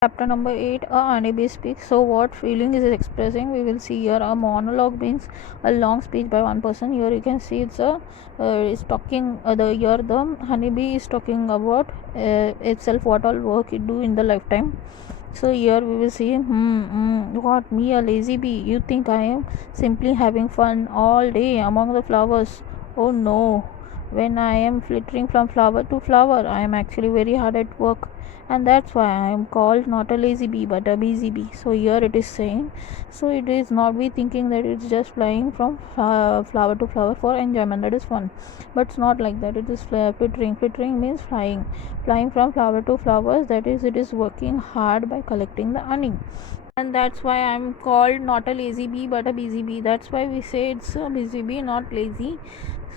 Chapter number 8, a honeybee speaks. So, what feeling is it expressing? We will see here. A monologue means a long speech by one person. Here you can see it's talking. The honeybee is talking about itself, what all work it do in the lifetime. So here we will see, what, me, a lazy bee? You think I am simply having fun all day among the flowers? Oh no! When I am flittering from flower to flower, I am actually very hard at work, and that's why I am called not a lazy bee but a busy bee. So here it is saying, so it is not be thinking that it's just flying from flower to flower for enjoyment, that is fun, but it's not like that. It is flittering. Flittering means flying from flower to flowers, that is, it is working hard by collecting the honey, and that's why I'm called not a lazy bee but a busy bee. That's why we say it's a busy bee, not lazy.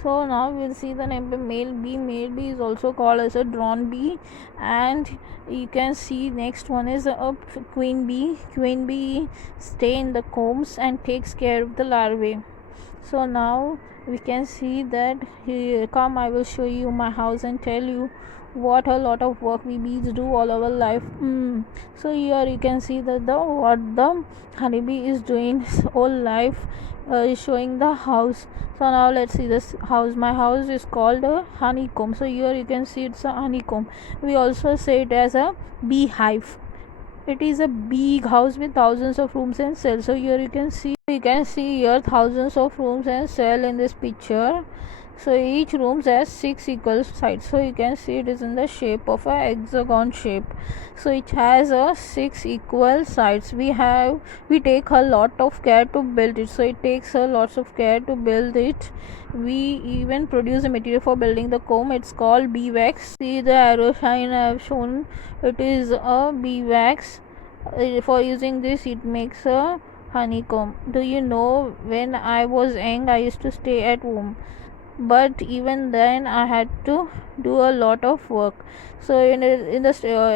So now we'll see the name male bee. Male bee is also called as a drone bee, and you can see next one is a queen bee. Queen bee stay in the combs and takes care of the larvae. So now we can see that here, come, I will show you my house and tell you what a lot of work we bees do all our life. So here you can see that what the honeybee is doing his whole life, is showing the house. So now let's see this house. My house is called a honeycomb. So here you can see it's a honeycomb. We also say it as a beehive. It is a big house with thousands of rooms and cells. So here you can see here thousands of rooms and cells in this picture. So each room has 6 equal sides. So you can see it is in the shape of a hexagon shape. So it has a 6 equal sides. We take a lot of care to build it. So it takes a lots of care to build it. We even produce a material for building the comb. It's called beeswax. See the arrow sign I have shown. It is a beeswax. For using this, it makes a honeycomb. Do you know, when I was young, I used to stay at home, but even then I had to do a lot of work. So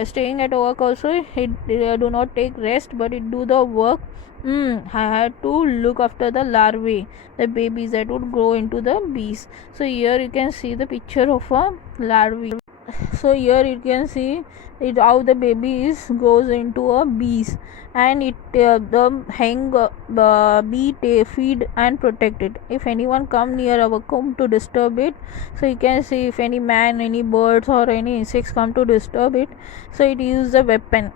staying at work also, it do not take rest, but it do the work. I had to look after the larvae, the babies that would grow into the bees. So here you can see the picture of a larvae. So here you can see it, how the baby goes into a bees, and it the hang bee feed and protect it. If anyone come near our comb to disturb it, so you can see, if any man, any birds or any insects come to disturb it, so it use a weapon.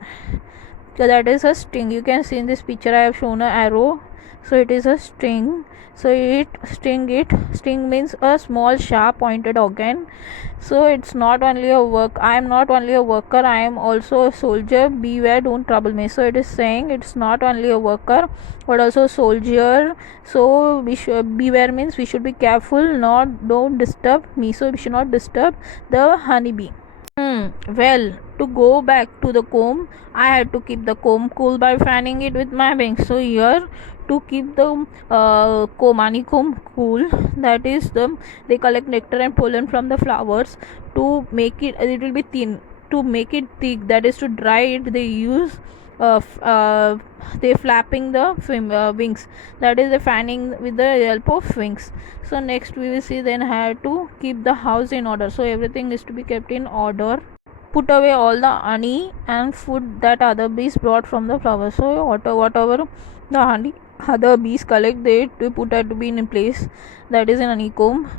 So that is a sting. You can see in this picture I have shown a arrow. So it is a sting. So sting means a small sharp pointed organ. So it's not only a work. I am not only a worker, I am also a soldier. Beware, don't trouble me. So it is saying it's not only a worker but also a soldier. So beware means we should be careful, not don't disturb me. So we should not disturb the honeybee. Well, to go back to the comb, I had to keep the comb cool by fanning it with my wings. So here, to keep the honeycomb cool, that is they collect nectar and pollen from the flowers to make it will be thin. To make it thick, that is to dry it, they use they flapping the wings, that is the fanning with the help of wings. So next we will see then how to keep the house in order. So everything is to be kept in order. Put away all the honey and food that other bees brought from the flowers. So whatever the honey other bees collect, they put that to be in place, that is in honeycomb.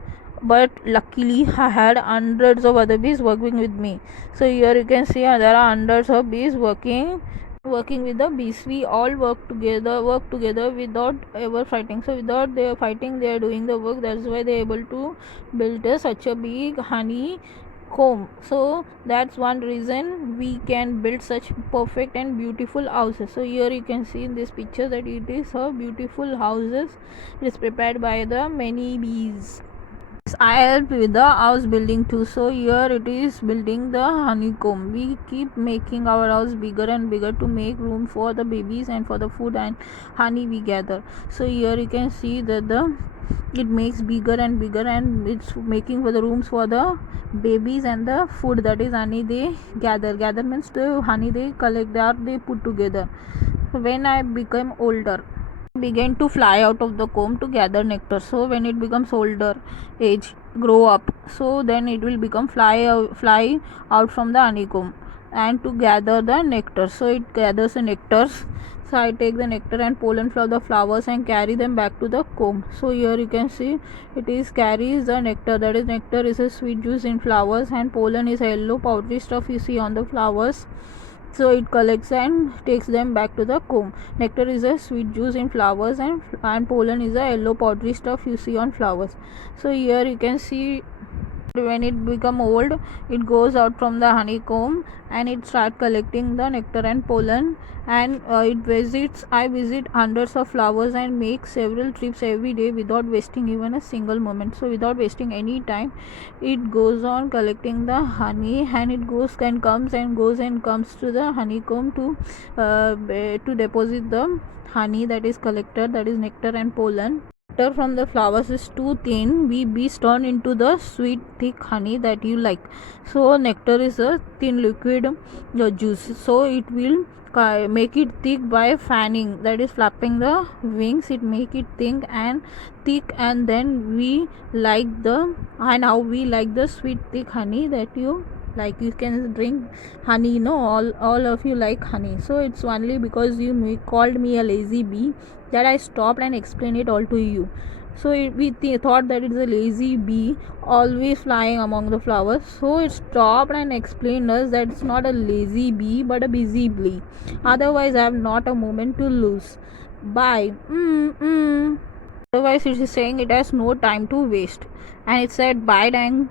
But luckily I had hundreds of other bees working with me. So here you can see there are hundreds of bees working with the bees. We all work together without ever fighting. So without they are fighting, they are doing the work. That's why they are able to build such a big honey comb. So that's one reason we can build such perfect and beautiful houses. So here you can see in this picture that it is a beautiful houses. It is prepared by the many bees. I helped with the house building too. So here it is building the honeycomb. We keep making our house bigger and bigger to make room for the babies and for the food and honey we gather. So here you can see that it makes bigger and bigger, and it's making for the rooms for the babies and the food, that is honey they gather means the honey they collect, they put together. When I became older, began to fly out of the comb to gather nectar. So when it becomes older age, grow up, so then it will become fly out from the honeycomb. and to gather the nectar. So it gathers the nectars. So I take the nectar and pollen from the flowers and carry them back to the comb. So here you can see it is carries the nectar. That is, nectar is a sweet juice in flowers, and pollen is a yellow powdery stuff you see on the flowers. So it collects and takes them back to the comb. Nectar is a sweet juice in flowers, and pollen is a yellow powdery stuff you see on flowers. So here you can see when it become old, it goes out from the honeycomb and it start collecting the nectar and pollen, and I visit hundreds of flowers and make several trips every day without wasting even a single moment. So without wasting any time, it goes on collecting the honey, and it goes and comes and goes and comes to the honeycomb to deposit the honey that is collected, that is nectar and pollen. Nectar from the flowers is too thin, we bees turn into the sweet thick honey that you like. So nectar is a thin liquid juice, so it will make it thick by fanning, that is flapping the wings. It make it thick, and then we like the and how we like the sweet thick honey that you like. You can drink honey, all of you like honey. So it's only because you called me a lazy bee that I stopped and explained it all to you. So we thought that it's a lazy bee always flying among the flowers. So it stopped and explained us that it's not a lazy bee but a busy bee. Otherwise, I have not a moment to lose. Bye. Otherwise, it is saying it has no time to waste, and it said bye, dang.